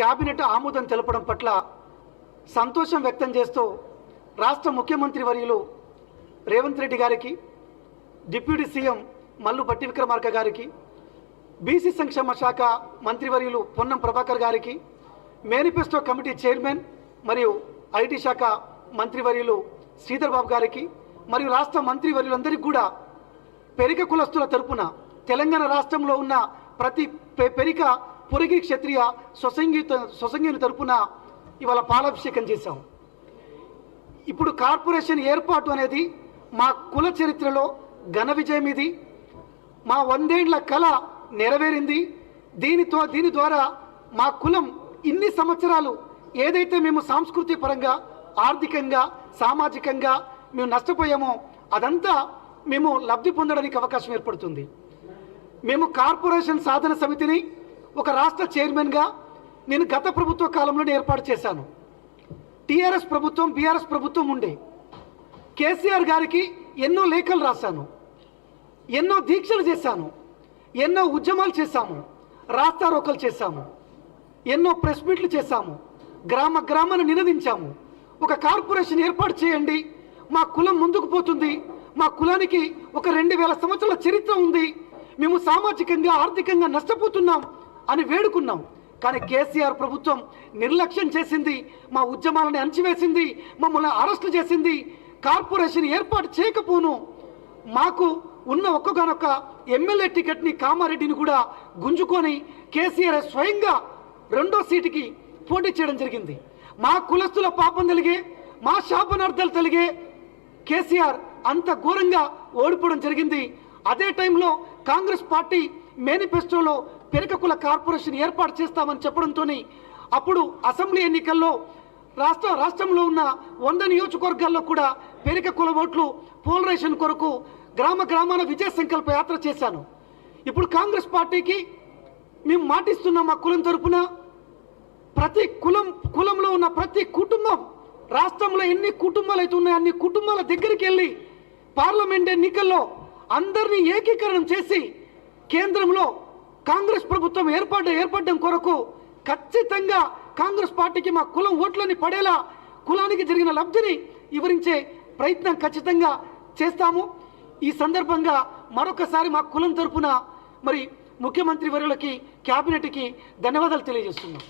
Cabinet ఆమోదం తెలపడం పట్ల సంతోషం వ్యక్తం చేస్తూ రాష్ట్ర ముఖ్యమంత్రి వర్యులు రేవంత్ రెడ్డి గారికి, డిప్యూటీ సీఎం మల్లు భట్టి విక్రమార్క గారికి, బీసీ సంక్షేమ శాఖ మంత్రివర్యులు పొన్నం ప్రభాకర్ గారికి, మేనిఫెస్టో కమిటీ చైర్మన్ మరియు ఐటీ శాఖ మంత్రివర్యులు శ్రీధర్ బాబు గారికి మరియు రాష్ట్ర మంత్రివర్యులందరికీ కూడా పెరిక కులస్తుల తరపున తెలంగాణ రాష్ట్రంలో ఉన్న ప్రతి పెరిక పొరిగి క్షత్రియ స్వసంఘీయుల తరపున ఇవాళ పాలాభిషేకం చేశాం. ఇప్పుడు కార్పొరేషన్ ఏర్పాటు అనేది మా కుల చరిత్రలో ఘన విజయం. ఇది మా 100 ఏళ్ల కళ నెరవేరింది. దీని ద్వారా మా కులం ఇన్ని సంవత్సరాలు ఏదైతే మేము సాంస్కృతిక పరంగా, ఆర్థికంగా, సామాజికంగా మేము నష్టపోయామో అదంతా మేము లబ్ధి పొందడానికి అవకాశం ఏర్పడుతుంది. మేము కార్పొరేషన్ సాధన సమితిని ఒక రాష్ట్ర చైర్మన్గా నేను గత ప్రభుత్వ కాలంలోనే ఏర్పాటు చేశాను. టీఆర్ఎస్ ప్రభుత్వం, బీఆర్ఎస్ ప్రభుత్వం ఉండే కేసీఆర్ గారికి ఎన్నో లేఖలు రాశాను, ఎన్నో దీక్షలు చేశాను, ఎన్నో ఉద్యమాలు చేశాము, రాస్తారోకలు చేశాము, ఎన్నో ప్రెస్ మీట్లు చేశాము, గ్రామాన్ని నినదించాము. ఒక కార్పొరేషన్ ఏర్పాటు చేయండి, మా కులం ముందుకు పోతుంది, మా కులానికి ఒక 2000 సంవత్సరాల చరిత్ర ఉంది, మేము సామాజికంగా ఆర్థికంగా నష్టపోతున్నాం అని వేడుకున్నాం. కానీ కేసీఆర్ ప్రభుత్వం నిర్లక్ష్యం చేసింది, మా ఉద్యమాలను అణచివేసింది, మమ్మల్ని అరెస్టు చేసింది. కార్పొరేషన్ ఏర్పాటు చేయకపోను మాకు ఉన్న ఒక్కగానొక్క ఎమ్మెల్యే టికెట్ని కామారెడ్డిని కూడా గుంజుకొని కేసీఆర్ స్వయంగా 2వ సీటుకి పోటీ చేయడం జరిగింది. మా కులస్తుల పాపం తెలిగే, మా శాపనార్థాలు తెలిగే కేసీఆర్ అంత ఘోరంగా ఓడిపోవడం జరిగింది. అదే టైంలో కాంగ్రెస్ పార్టీ మేనిఫెస్టోలో పెరిక కుల కార్పొరేషన్ ఏర్పాటు చేస్తామని చెప్పడంతో అప్పుడు అసెంబ్లీ ఎన్నికల్లో రాష్ట్రంలో ఉన్న 100 నియోజకవర్గాల్లో కూడా పెరిక కుల ఓట్లు పోలరైజేషన్ కొరకు గ్రామాన విజయ సంకల్ప యాత్ర చేశాను. ఇప్పుడు కాంగ్రెస్ పార్టీకి మేము మాటిస్తున్నాం, మా కులం తరపున ప్రతి కులంలో ఉన్న ప్రతి కుటుంబం, రాష్ట్రంలో ఎన్ని కుటుంబాలు అయితే ఉన్నాయో అన్ని కుటుంబాల దగ్గరికి వెళ్ళి పార్లమెంట్ ఎన్నికల్లో అందరినీ ఏకీకరణం చేసి కేంద్రంలో కాంగ్రెస్ ప్రభుత్వం ఏర్పడడం కొరకు ఖచ్చితంగా కాంగ్రెస్ పార్టీకి మా కులం ఓట్లని పడేలా కులానికి జరిగిన లబ్ధిని వివరించే ప్రయత్నం ఖచ్చితంగా చేస్తాము. ఈ సందర్భంగా మరొకసారి మా కులం తరపున మరి ముఖ్యమంత్రి వర్యులకి, క్యాబినెట్కి ధన్యవాదాలు తెలియజేస్తున్నాం.